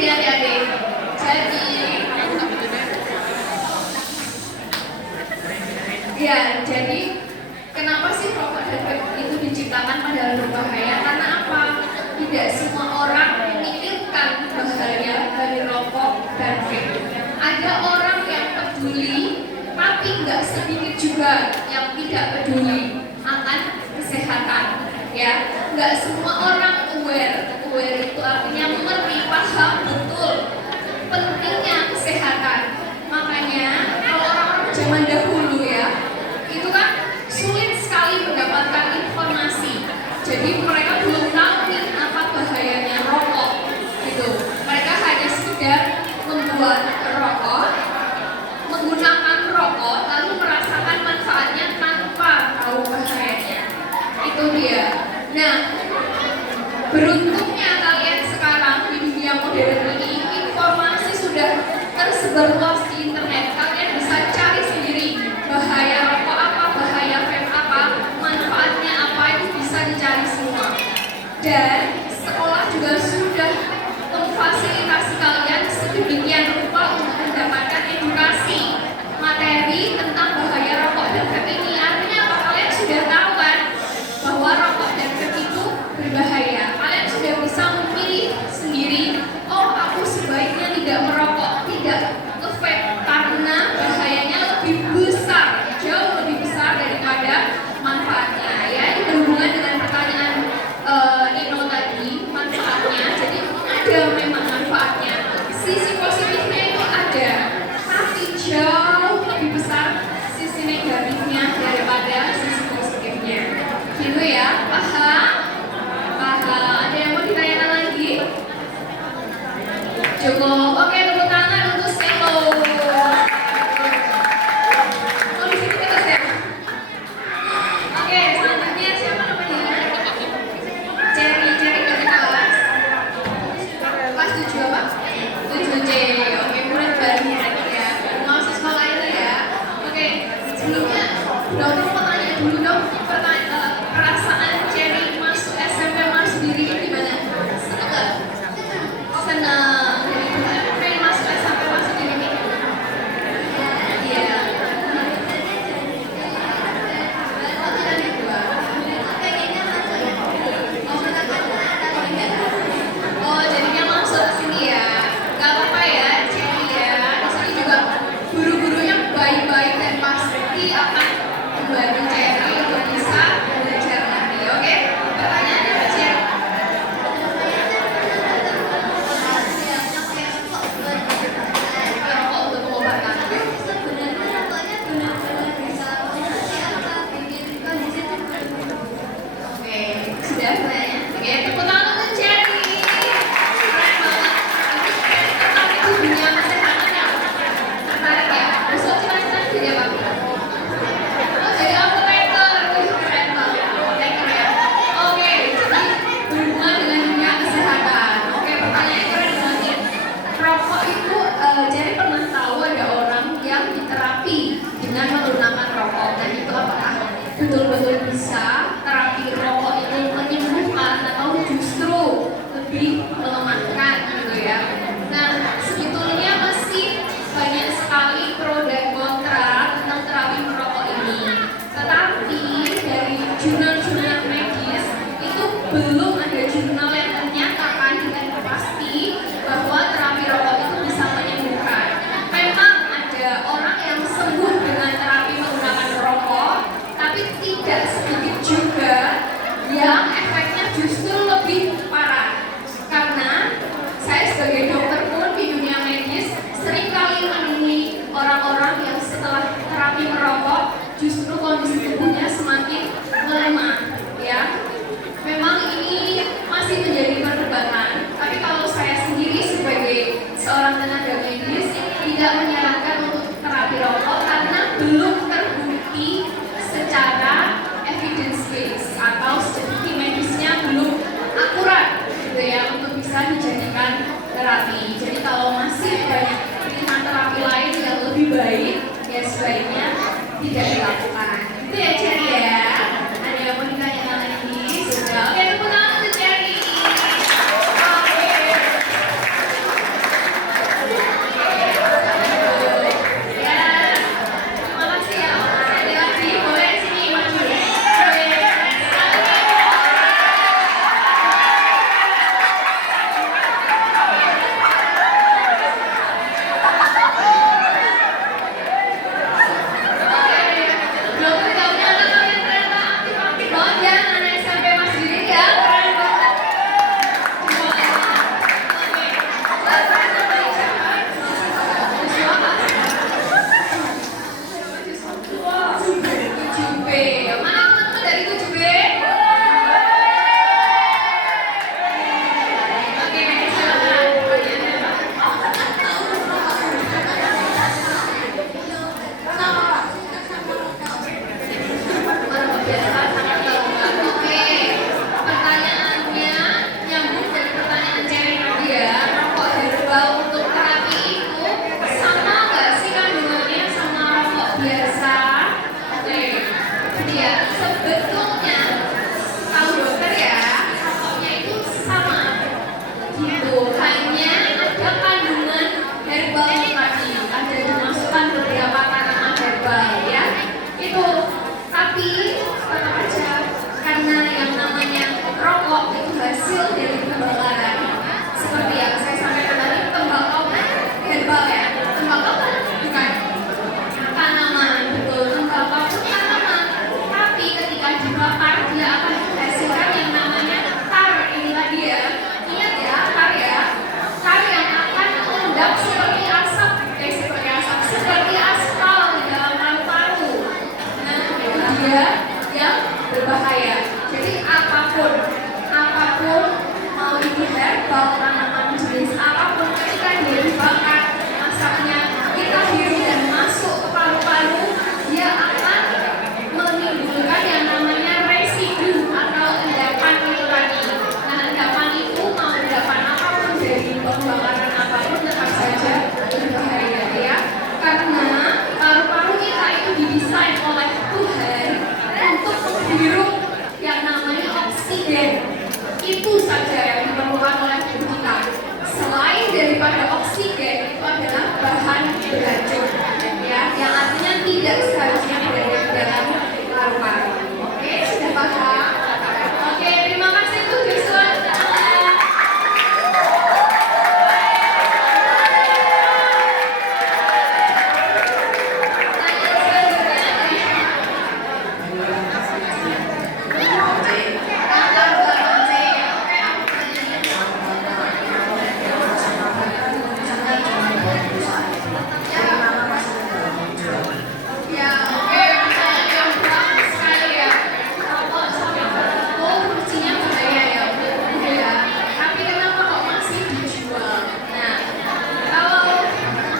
gini adik-adik. Jadi, ya, jadi kenapa sih rokok dan vape itu diciptakan padahal berbahaya? Karena apa? Tidak semua orang memikirkan bahaya dari rokok dan vape. Ada orang yang peduli, tapi nggak sedikit juga yang tidak peduli akan kesehatan. Ya, nggak semua orang aware itu artinya mengerti, paham betul pentingnya kesehatan. Makanya kalau orang zaman dahulu ya, itu kan sulit sekali mendapatkan informasi. Jadi mereka belum tahu nih apa bahayanya rokok gitu. Mereka hanya sekedar membuat rokok, menggunakan rokok, lalu merasakan manfaatnya tanpa tahu bahayanya. Itu dia. Nah, beruntungnya kalian sekarang di dunia modern ini, informasi sudah tersebar luas di internet. Kalian bisa cari sendiri bahaya rokok apa, bahaya vape apa, manfaatnya apa, itu bisa dicari semua. Dan sekolah juga sudah memfasilitasi kalian sedemikian rupa untuk mendapatkan edukasi materi tentang bahaya rokok dan vape ini. Artinya apa? Kalian sudah tahu kan bahwa rokok dan vape itu berbahaya. Kalian sudah bisa memilih sendiri, oh aku sebaiknya tidak merokok, tidak nge-vape karena bahayanya lebih besar, jauh lebih besar daripada manfaatnya. Ya, ini berhubungan dengan pertanyaan Nino tadi, manfaatnya. Jadi ada memang manfaatnya, sisi positifnya itu ada, tapi jauh lebih besar sisi negatifnya daripada sisi positifnya. Gitu ya, paham? Ada yang mau ditanyakan lagi? Cukup. Oke, tepuk tangan untuk Selo. Oh, di sini terus ya? Oke, selanjutnya siapa namanya? Cherry dari kelas 7 apa? 7C. Oke, murid baru ya. Masuk sekolah ini ya. Oke, sebelumnya dokter mau tanya dulu dong, perasaan Cherry masuk SMP masuk diri gimana? Seneng nggak? Seneng. Pengen masuk SMP masuk diri. Iya. Oh, jadinya masuk ke sini ya. Gak apa-apa ya, Cherry ya. Di sini juga guru-gurunya baik-baik dan pasti akan membantu Cherry untuk bisa belajar nanti. Oke? Pertanyaannya apa, Cherry? Rokok untuk pengobatan. Oke, sudah pertanyaannya. Oke, tepuk tangan untuk Cherry. Keren banget. Cherry tertarik di dunia kesehatan ya? Tertarik ya? Besok cita-cita jadi apa? Oh, jadi operator. Wih, keren banget. Operator ya. Oke, jadi berhubungan dengan dunia kesehatan. Oke, pertanyaannya keren banget. Rokok itu, Cherry pernah tahu ada orang yang diterapi dengan menggunakan rokok, dan itu apakah betul-betul bisa terapi rokok itu menyembuhkan atau justru lebih melemahkan gitu ya. Nah, sebetulnya masih banyak sekali pro dan kontra tentang terapi merokok ini. Tetapi dari jurnal-jurnal medis itu belum ada jurnal yang menyatakan dengan pasti bahwa terapi rokok itu bisa menyembuhkan. Memang ada orang yang sembuh dengan terapi menggunakan rokok, tapi tidak sedikit juga yang efeknya justru lebih parah. Karena saya sebagai dokter pun di dunia medis seringkali menemui orang-orang yang setelah terapi merokok justru kondisi tubuhnya semakin melemah. Ya, memang ini masih menjadi perdebatan. Tapi kalau saya sendiri sebagai seorang tenaga medis tidak menyarankan untuk terapi rokok karena belum terbukti secara evidence based atau bukti medisnya belum akurat gitu ya untuk bisa dijadikan terapi. Jadi kalau masih banyak pilihan terapi lain yang lebih baik, ya sebaiknya tidak dilakukan. Itu ya, Cherry ya. Ada yang mau ditanyakan lagi? Sudah. Oke, tepuk tangan untuk Cherry. Oke. pembakaran apapun tetap saja berbahaya ya. Karena paru-paru kita itu didesain oleh Tuhan untuk menghirup yang namanya oksigen. Itu saja yang diperlukan oleh